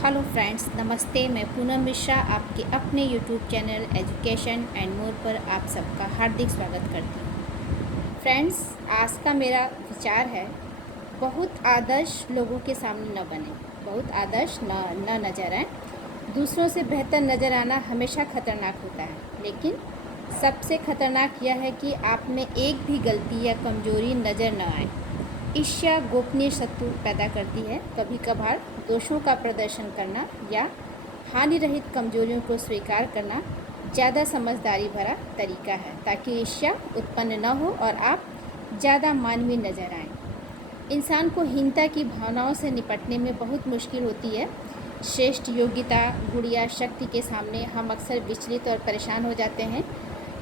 Hello friends, नमस्ते। मैं पूनम मिश्रा आपके अपने YouTube channel education and more पर आप सबका हार्दिक स्वागत करती हूँ। फ्रेंड्स, आज का मेरा विचार है, बहुत आदर्श लोगों के सामने न बने, बहुत आदर्श न नज़र आए। दूसरों से बेहतर नज़र आना हमेशा खतरनाक होता है, लेकिन सबसे खतरनाक यह है कि आप में एक भी गलती या कमजोरी नज़र न आए। ईर्ष्या गोपनीय शत्रु पैदा करती है। कभी कभार दोषों का प्रदर्शन करना या हानि रहित कमजोरियों को स्वीकार करना ज़्यादा समझदारी भरा तरीका है, ताकि ईर्ष्या उत्पन्न न हो और आप ज़्यादा मानवीय नजर आएं। इंसान को हीनता की भावनाओं से निपटने में बहुत मुश्किल होती है। श्रेष्ठ योग्यता, गुण या शक्ति के सामने हम अक्सर विचलित और परेशान हो जाते हैं।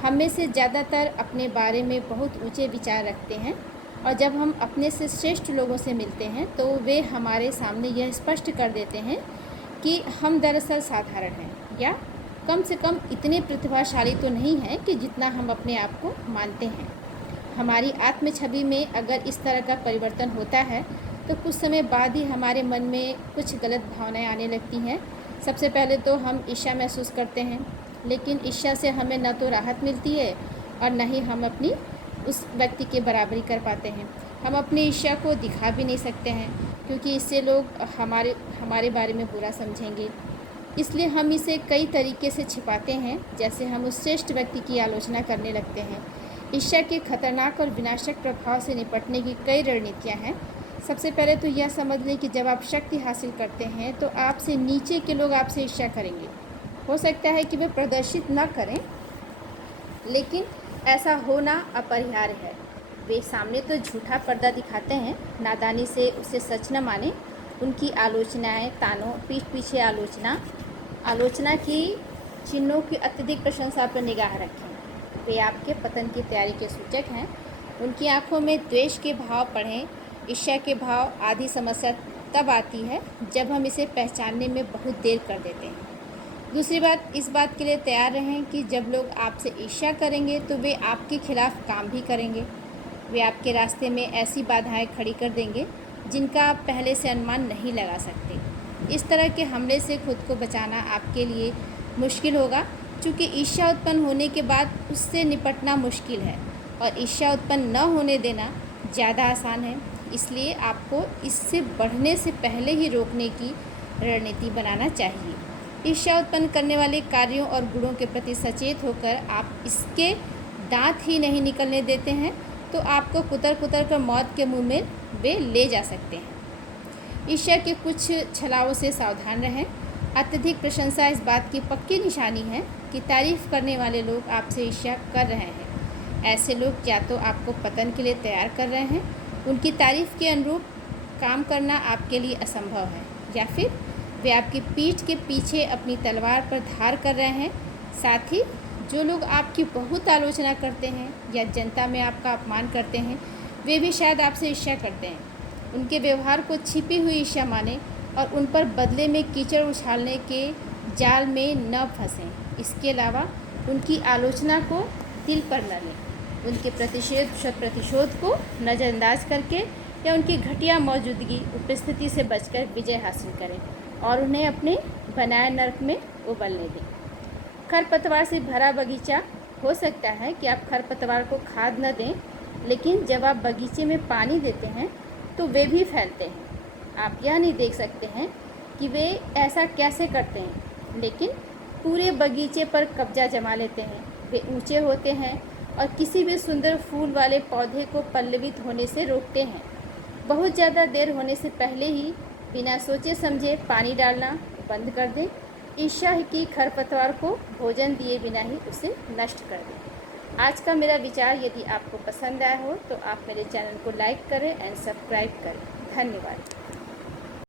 हम में से ज़्यादातर अपने बारे में बहुत ऊंचे विचार रखते हैं, और जब हम अपने से श्रेष्ठ लोगों से मिलते हैं तो वे हमारे सामने यह स्पष्ट कर देते हैं कि हम दरअसल साधारण हैं, या कम से कम इतने प्रतिभाशाली तो नहीं हैं कि जितना हम अपने आप को मानते हैं। हमारी आत्म छवि में अगर इस तरह का परिवर्तन होता है तो कुछ समय बाद ही हमारे मन में कुछ गलत भावनाएं आने लगती हैं। सबसे पहले तो हम ईर्ष्या महसूस करते हैं, लेकिन ईर्ष्या से हमें न तो राहत मिलती है और न ही हम अपनी उस व्यक्ति के बराबरी कर पाते हैं। हम अपनी ईर्ष्या को दिखा भी नहीं सकते हैं, क्योंकि इससे लोग हमारे बारे में बुरा समझेंगे। इसलिए हम इसे कई तरीके से छिपाते हैं, जैसे हम उस श्रेष्ठ व्यक्ति की आलोचना करने लगते हैं। ईर्ष्या के खतरनाक और विनाशक प्रभाव से निपटने की कई रणनीतियाँ हैं। सबसे पहले तो यह समझ लें कि जब आप शक्ति हासिल करते हैं तो आपसे नीचे के लोग आपसे ईर्ष्या करेंगे। हो सकता है कि वे प्रदर्शित न करें, लेकिन ऐसा होना अपरिहार्य है। वे सामने तो झूठा पर्दा दिखाते हैं, नादानी से उसे सच न माने। उनकी आलोचनाएं, तानों, पीठ पीछे आलोचना की चिन्हों की अत्यधिक प्रशंसा पर निगाह रखें। वे आपके पतन की तैयारी के सूचक हैं। उनकी आंखों में द्वेष के भाव पढ़ें। ईर्ष्या के भाव आदि समस्या तब आती है जब हम इसे पहचानने में बहुत देर कर देते हैं। दूसरी बात, इस बात के लिए तैयार रहें कि जब लोग आपसे ईर्ष्या करेंगे तो वे आपके खिलाफ काम भी करेंगे। वे आपके रास्ते में ऐसी बाधाएं खड़ी कर देंगे जिनका आप पहले से अनुमान नहीं लगा सकते। इस तरह के हमले से खुद को बचाना आपके लिए मुश्किल होगा, क्योंकि ईर्ष्या उत्पन्न होने के बाद उससे निपटना मुश्किल है और ईर्ष्या उत्पन्न न होने देना ज़्यादा आसान है। इसलिए आपको इससे बढ़ने से पहले ही रोकने की रणनीति बनाना चाहिए। ईर्ष्या उत्पन्न करने वाले कार्यों और गुणों के प्रति सचेत होकर आप इसके दांत ही नहीं निकलने देते हैं तो आपको कुतर कर मौत के मुंह में वे ले जा सकते हैं। ईर्ष्या के कुछ छलाओं से सावधान रहें। अत्यधिक प्रशंसा इस बात की पक्की निशानी है कि तारीफ करने वाले लोग आपसे ईर्ष्या कर रहे हैं। ऐसे लोग या तो आपको पतन के लिए तैयार कर रहे हैं, उनकी तारीफ के अनुरूप काम करना आपके लिए असंभव है, या फिर वे आपकी पीठ के पीछे अपनी तलवार पर धार कर रहे हैं। साथ ही जो लोग आपकी बहुत आलोचना करते हैं या जनता में आपका अपमान करते हैं, वे भी शायद आपसे ईर्ष्या करते हैं। उनके व्यवहार को छिपी हुई ईर्ष्या माने और उन पर बदले में कीचड़ उछालने के जाल में न फंसें। इसके अलावा उनकी आलोचना को दिल पर न लें। उनके प्रतिशोध को नज़रअंदाज करके या उनकी घटिया मौजूदगी उपस्थिति से बचकर विजय हासिल करें और उन्हें अपने बनाए नर्क में उबलने दें। खरपतवार से भरा बगीचा, हो सकता है कि आप खरपतवार को खाद न दें, लेकिन जब आप बगीचे में पानी देते हैं तो वे भी फैलते हैं। आप यह नहीं देख सकते हैं कि वे ऐसा कैसे करते हैं, लेकिन पूरे बगीचे पर कब्जा जमा लेते हैं। वे ऊंचे होते हैं और किसी भी सुंदर फूल वाले पौधे को पल्लवित होने से रोकते हैं। बहुत ज़्यादा देर होने से पहले ही बिना सोचे समझे पानी डालना बंद कर दें। ईर्ष्या की खरपतवार को भोजन दिए बिना ही उसे नष्ट कर दें। आज का मेरा विचार यदि आपको पसंद आया हो तो आप मेरे चैनल को लाइक करें एंड सब्सक्राइब करें। धन्यवाद।